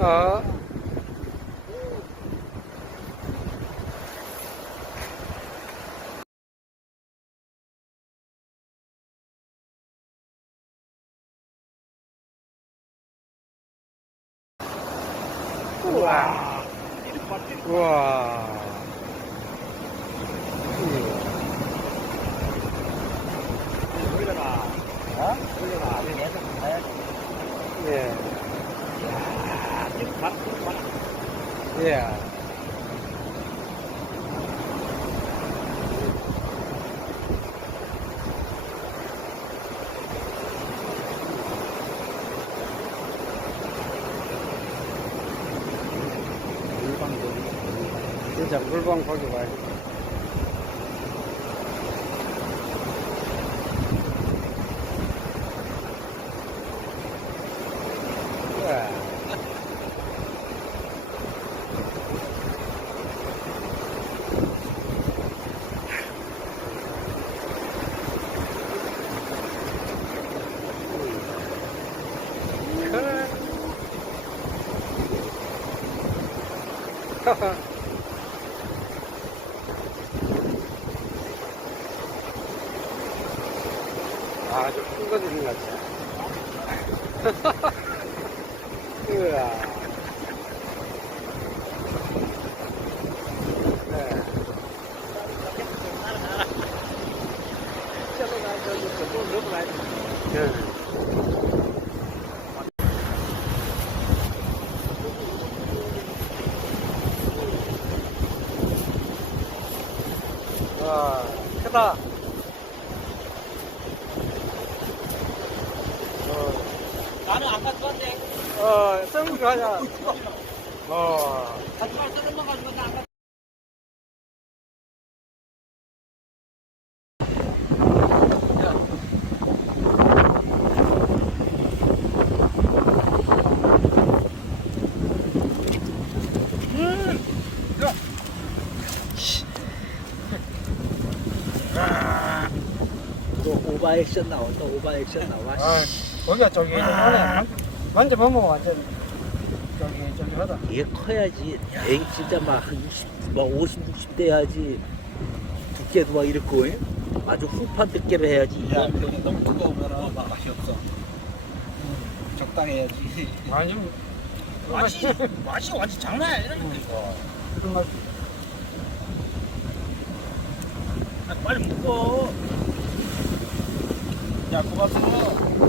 어. 우와. 우와. 예. 야, 지금 막, 지금 막. 예. 진짜 물방 거기 봐야 예. 그래. 아주 큰거 드는 것 같아. 으아. 네. 저거 나, 저기, 저거 넣고 가야지. 네. 와, 크다. 어, 나는 아까 썼는데, 어, 썰기 가자. 어, 하지만 썰어만 가지고 나 아까. 또 오바 액션 나온다, 오바 액션 나와. 아, 거기가 저기, 안에 만져보면 완전, 저기, 저기 하다. 이게 커야지. 애기 진짜 막 60, 막 50, 60 돼야지. 두께도 막 이렇고, 예? 아주 후판 두께로 해야지. 야, 너무 뜨거우면 맛이 없어. 적당히 해야지. 아니, 좀, 맛이, 맛이 완전 장난 아니라 이거. 그런 맛. 빨리 먹어. 야, 고맙어.